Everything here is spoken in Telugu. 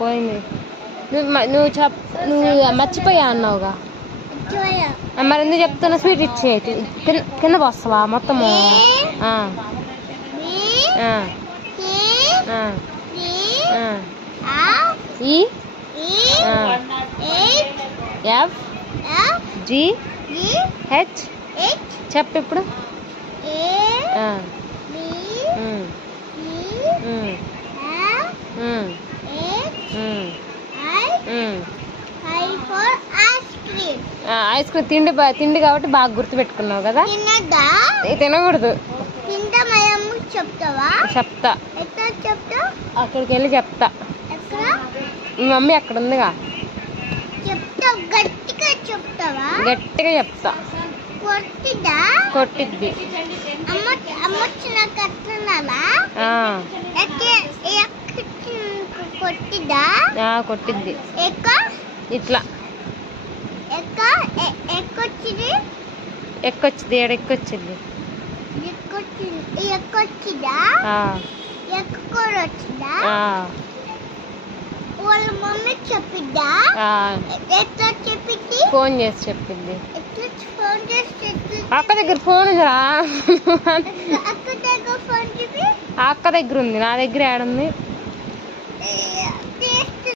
పోయింది. నువ్వు మర్చిపోయా అన్నావుగా, మరి ఎందుకు చెప్తున్నా? స్వీట్ ఇచ్చే కింద పోస్తావా మొత్తము? GH చెప్పు ఇప్పుడు. ఐస్ క్రీమ్ తిండి కాబట్టి బాగా గుర్తు పెట్టుకున్నావు కదా. తినకూడదు. చెప్తా, అక్కడికి వెళ్ళి చెప్తా. మీ మమ్మీ అక్కడ ఉందిగా, గట్టిగా చెప్తా. కొట్టిద్ది. కొట్టిద్ది ఇట్లా ఎక్కొచ్చింది. ఎక్కొచ్చింది వాళ్ళ మమ్మీ చెప్పిద్దా? ఎట్లా చెప్పింది? ఫోన్ చేసి చెప్పింది. అక్క దగ్గర ఫోన్ రా. అక్క దగ్గర ఫోన్ చెప్పి అక్క దగ్గర ఉంది, నా దగ్గర ఏడుంది.